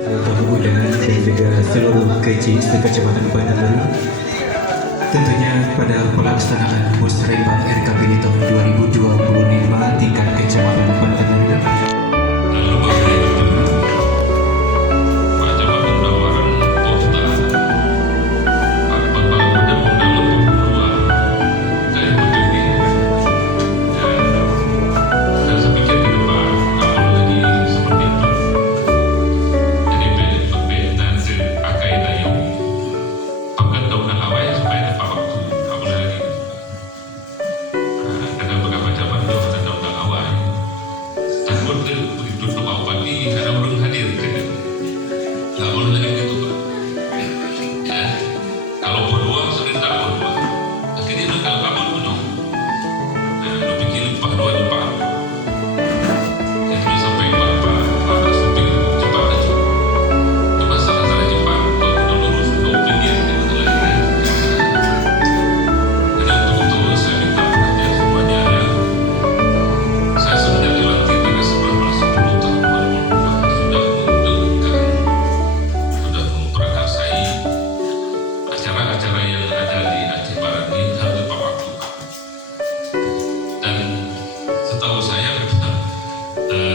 Bapak undangan dan juga seluruh KCIS di Kecamatan Bandar Laru. Tentunya pada pelaksanaan Musrembang RKPD tahun 2025 tingkat Kecamatan Bandar Laru.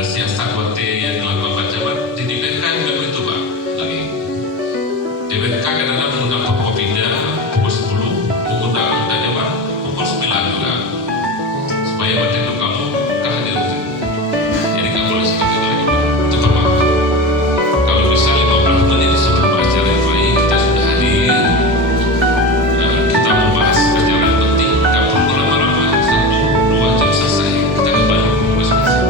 Siasat waktu yang dilakukan Pak Camat di DPRK juga begitu Pak. Lagi DPRK kadang-kadang mengundang Forkopimda pukul 10, mengundang Dajabar pukul 9 juga, supaya waktu itu kamu kehadir. Jadi nggak boleh seperti itu lagi Pak. Cepat Pak. Kalau bisa 15 menit sebelum acara yang baik kita sudah hadir. Kita membahas acara penting, nggak perlu lama-lama, 1-2 jam selesai. Kita kembali ke selesai.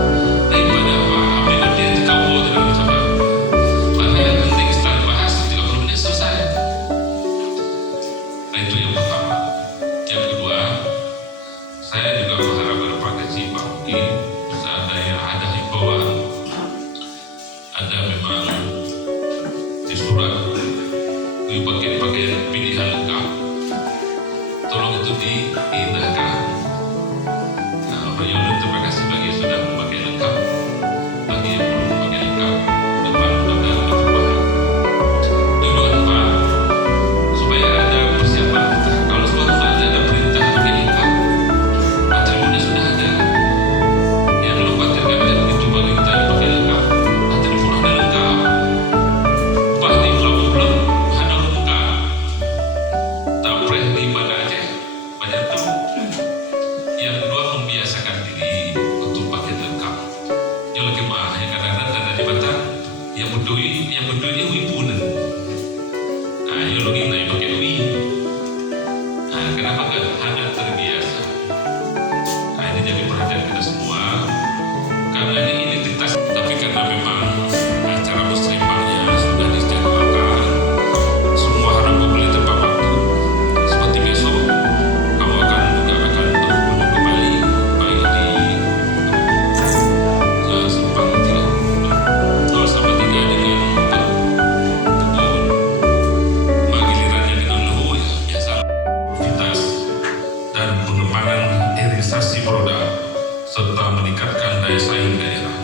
Itu yang pertama. Yang kedua, saya juga berharap kepada Pak Keci, Pak Uki, seandainya ada himbauan, ada memang di surat di bagian pilihan lengkap, tolong itu diindahkan. Nah, Pak Yono, terima kasih bagi yang sudah memakai lengkap, bagi yang belum memakai lengkap, depan mudah-mudahan ada perubahan. Kedua, Pak, supaya ada persiapan. Kalau suatu saat ada perintah pakai lengkap, atributnya sudah ada. Yang belum khawatirkan begitu bagi kita pakai lengkap, atribut ada lengkap. Pasti belum ada lengkap. Tapres di Banda Aceh banyak tuh. Yang kedua, membiasakan diri untuk pakai lengkap. Yang lagi mah yang kadang-kadang ada di Batam, yang berdui wibu nih. Nah, yang lagi naik pakai wi. Nah, kenapa kan hanya terbiasa? Nah, ini jadi perhatian kita semua. Karena ini identitas, tapi karena memang acara musrembangnya sudah dijadwalkan, semua harus boleh tepat waktu. Seperti besok, kamu akan terhubung kembali, baik di simpang 2-3 dengan gilirannya dengan Luhu, ya biasa. Aktivitas dan pengembangan hilirisasi produk serta meningkatkan daya saing daerah.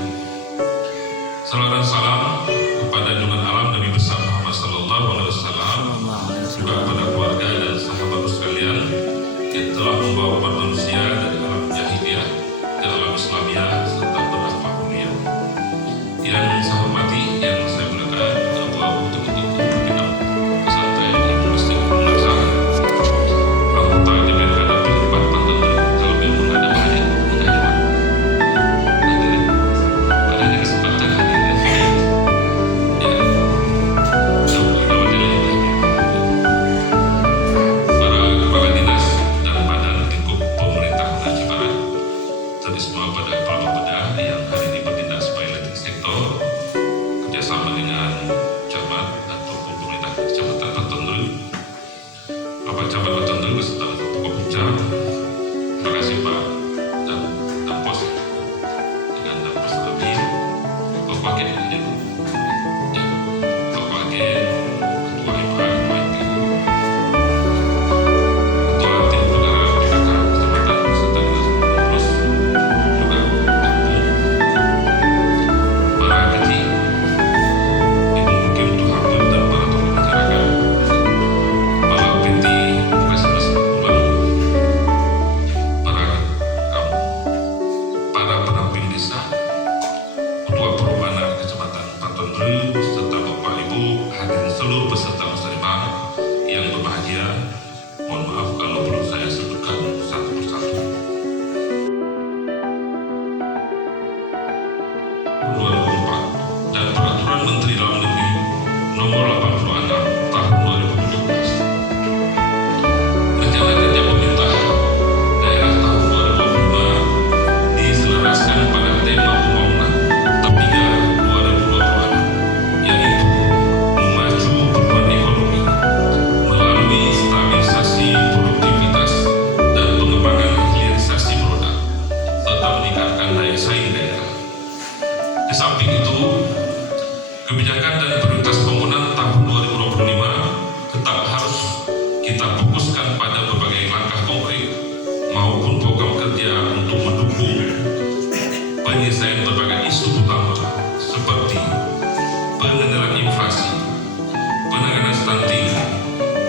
2004 dan Peraturan Menteri Dalam Negeri Nomor 86 Tahun 2017. Rencana kerja pemerintah daerah tahun 2025 diselaraskan pada tema pembangunan tahap 3 2026, yaitu memacu pertumbuhan ekonomi melalui stabilisasi produktivitas dan pengembangan hilirisasi produk serta meningkatkan daya saing daerah. Di samping itu, kebijakan dan prioritas pembangunan tahun 2025 tetap harus kita fokuskan pada berbagai langkah konkret maupun program kerja untuk mendukung penyelesaian berbagai isu utama seperti pengendalian inflasi, penanganan stunting,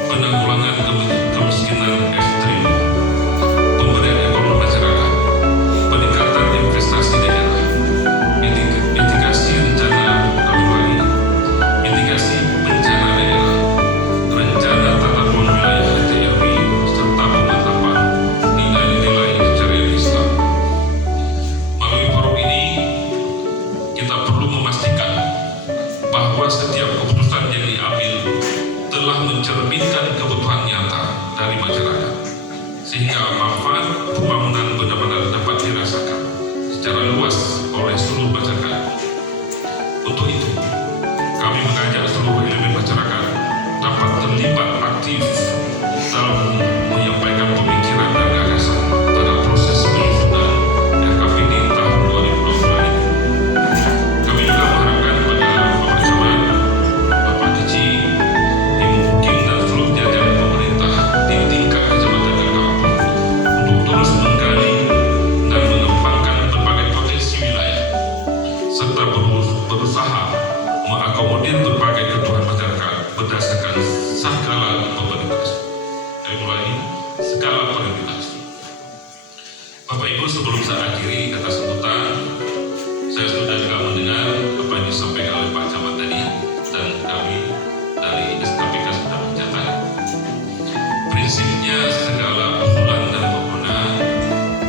penanggulangan kemiskinan ekstrim, pemberdayaan ekonomi masyarakat, peningkatan investasi daerah, mitigasi mitigasi bencana daerah, rencana tata ruang wilayah RT/RW, serta pemantapan nilai-nilai syariat Islam. Melalui forum ini, kita perlu memastikan bahwa setiap keputusan yang diambil telah mencerminkan kebutuhan nyata dari masyarakat, sehingga manfaat pembangunan benar-benar dapat dirasakan secara luas oleh seluruh masyarakat. Untuk itu, kami mengajak seluruh elemen masyarakat dapat terlibat aktif dalam menyampaikan pemikiran dan gagasan pada proses penyusunan RKPD tahun 2022 ini. Kami juga mengharapkan kepada Bapak Camat, Bapak Keci, Ibu Mukim dan seluruh jajaran pemerintah di tingkat kecamatan dan kampung untuk terus menggali dan mengembangkan berbagai potensi wilayah serta berusaha mengakomodir berbagai kebutuhan masyarakat berdasarkan skala prioritas. Bapak Ibu, sebelum saya akhiri kata sambutan, saya sudah juga mendengar apa yang disampaikan oleh Pak Camat tadi, dan kami dari SKPK sudah mencatat. Prinsipnya segala usulan dan permohonan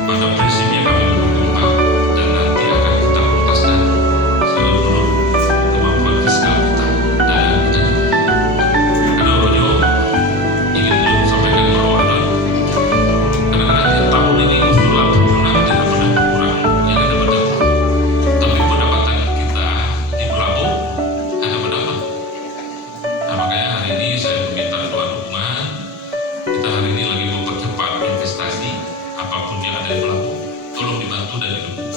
pada prinsipnya kami mendukung Pak, dan nanti akan kita tuntaskan seluruh kemampuan fiskal kita. Dan karena Rojo ingin dulu sampaikan bahwa kadang-kadang tahun ini usulan permohonan tidak pernah berkurang, yang ada bertambah. Tapi pendapatan kita di Lampung ada bertambah. Nah, makanya hari ini saya meminta doa dukungan. Kita hari ini lagi mempercepat investasi apapun yang ada di Lampung. Tolong dibantu dan didukung.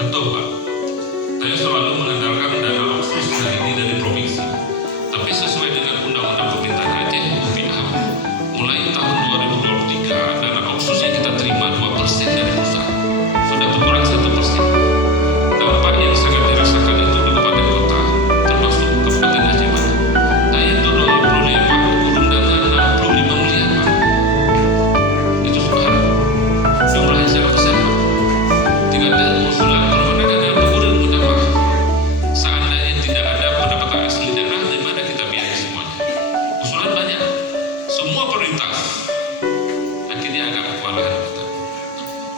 Contoh Pak, saya selalu mengandalkan dana otsus hari ini dari provinsi. Tapi sesuai dengan Undang-Undang Pemerintahan Aceh UPA, mulai tahun 2023 dana otsus yang kita terima 2% dari pusat sudah berkurang 1%. Dampak yang sangat dirasakan itu di kabupaten kota, termasuk Kabupaten Aceh Barat. Saya itu 25 Pak, turun dana 65 miliar Pak. Itu subhanallah. Jumlahnya sangat besar Pak. Tiga usulan permohonan dana turun menambah. Seandainya tidak ada pendapatan asli daerah, di mana kita biayai semuanya? Usulan banyak, semua prioritas. Akhirnya agak kewalahan kita.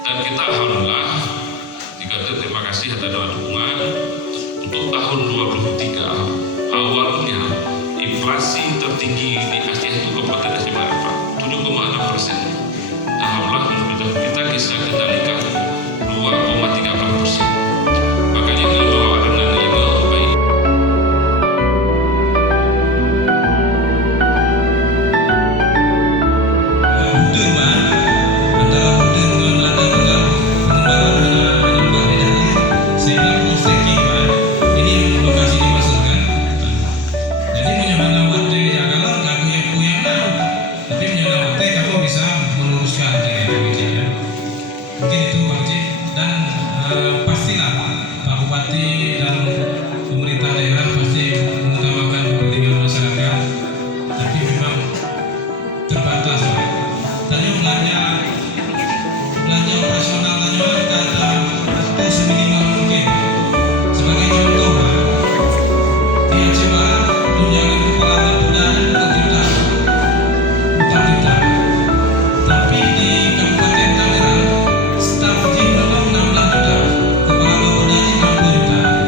Dan kita alhamdulillah dikata terima kasih atas doa dukungan untuk tahun 2023 awalnya inflasi tertinggi di Aceh itu Kabupaten Aceh Barat Pak, 7,6%. Alhamdulillah kita bisa kendalikan 2,34%. Makanya kita bawa dengan lima baik. Pastilah Pak Bupati dan pemerintah daerah pasti mengutamakan kepentingan masyarakat, tapi memang terbatas Pak. Tanya belanja operasional tanya kata atau seminimal mungkin. Sebagai contoh Pak, di Aceh Barat tunjangan kepala bapeda 4 juta, tapi di Kabupaten Tangerang staf di 16 juta, kepala bapeda 50 juta.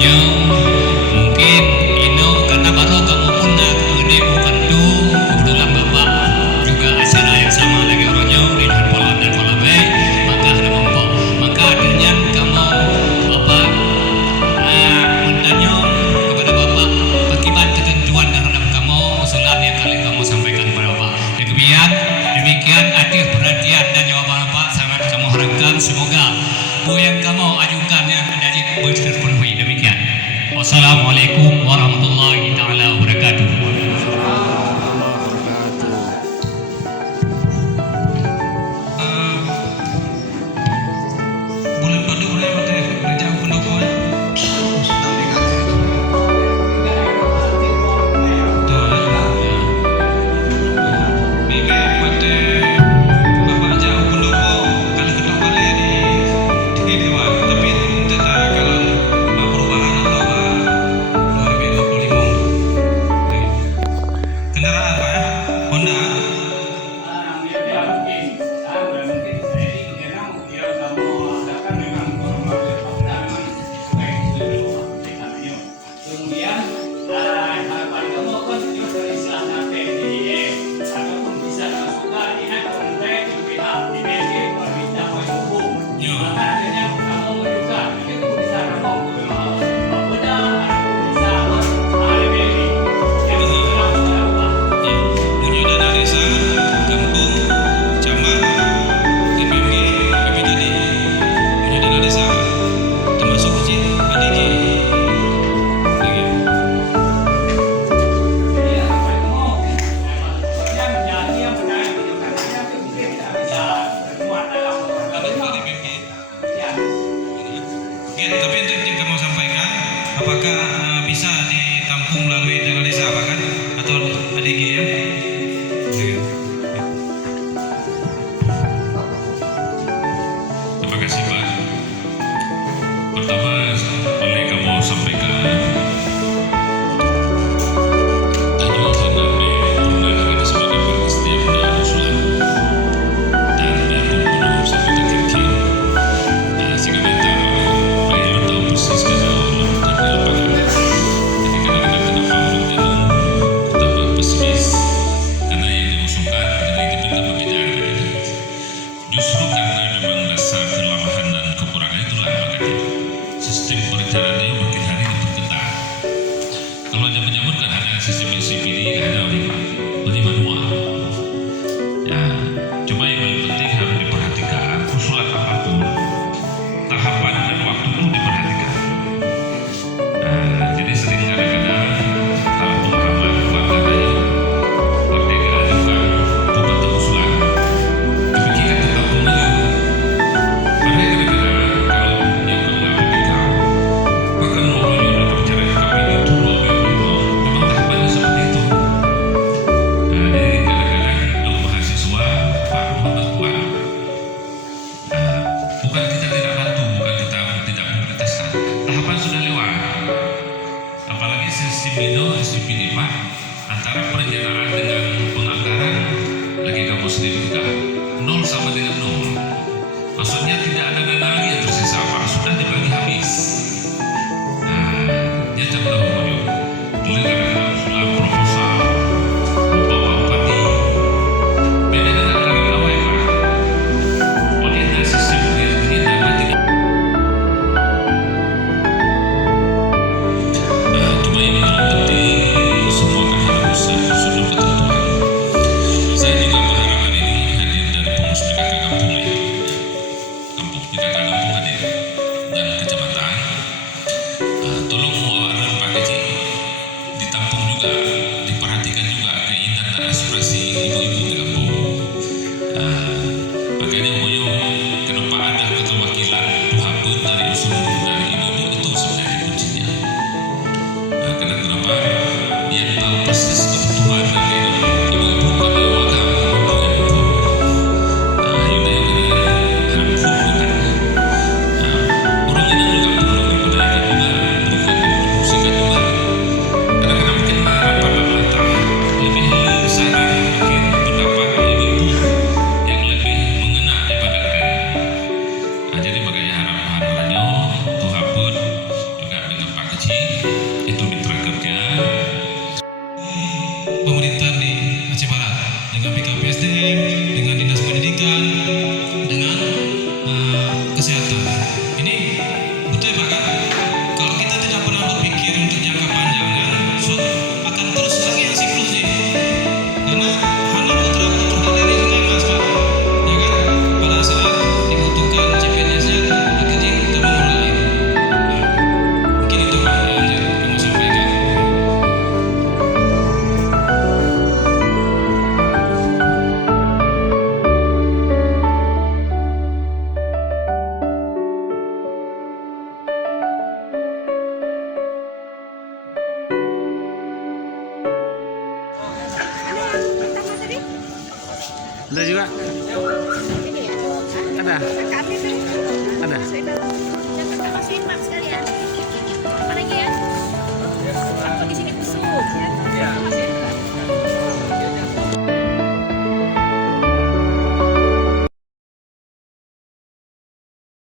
Nyo mungkin ino karena baru kamu pun nak ngedek bukan tu kebetulan bapak juga acara yang sama lagi orangnya di pola dan pola B maka ada mempok maka akhirnya kamu bapak bertanya kepada bapak bagaimana ketentuan terhadap kamu usulan yang kali kamu sampaikan kepada bapak demikian akhir perhatian dan jawaban bapak sangat kamu harapkan semoga yang kamu ajukan yang menjadi terpenuhi demikian. Wassalamualaikum warahmatullahi taala wabarakatuh. Bulan padu boleh betul kerja pendopo. Kendaraan Pak ya? Honda. Kemudian harapan kamu kan dari sana PDIE ataupun bisa dimasukkan di konten pihak DPD pemerintah hukum. Maka akhirnya kamu juga itu bisa kamu benar bisa DPD yang berapa? Punya dana desa, kampung, camat, DPP, DPP tadi punya dana desa termasuk izin ADG. Tapi untuk yang kamu sampaikan, apakah bisa ditampung melalui dana desa apa kan atau ADG ya? Terima kasih Pak. Pertama boleh kamu sampaikan tajuk dengan sebagai setiap usulan dan biarpun belum sampai ke kaki sehingga kita belum tahu persis kalau terjadi lapangan. Jadi kadang-kadang kenapa orang tambah pesimis karena yang diusulkan dari kita berbeda. Justru karena memang dasar kelemahan dan kekurangan itulah makanya sistem perencanaannya makin hari diperketat. Kalau zaman-zaman kan ada sistem CPD, ada lebih manual. Ya, cuma yang paling penting harus diperhatikan usulan apapun, tahapan dan waktu itu diperhatikan. Jadi sering kadang-kadang kalau pengalaman keluarga saya, keluarga ajukan bukan usulan, dipikirkan tentang pemilu. Padahal kadang-kadang kalau yang mengambil PK, bahkan orang yang berbicara di KPU itu memang tahapannya seperti itu. Jadi kadang-kadang untuk mahasiswa Pak Muhammad Kuat, bukan kita tidak bantu, bukan kita tidak memprioritaskan, tahapan sudah lewat. Apalagi sistem itu, sistem ini Pak, antara perencanaan dengan penganggaran lagi kamu sendiri juga 0 sama dengan 0. Maksudnya tidak ada dana lagi yang tersisa Pak, sudah dibagi habis. Dia terdahulu dulu kadang-kadang sudah proposal bawa bupati beda dengan kawan-kawan Pak. Oh dia ada sistem ini dan nanti cuma ini yang penting semua kan harus sudah betul-betul Ada juga? Ini ya. Ada? Kami tuh. Ada? Saya udah kasih emak sekalian.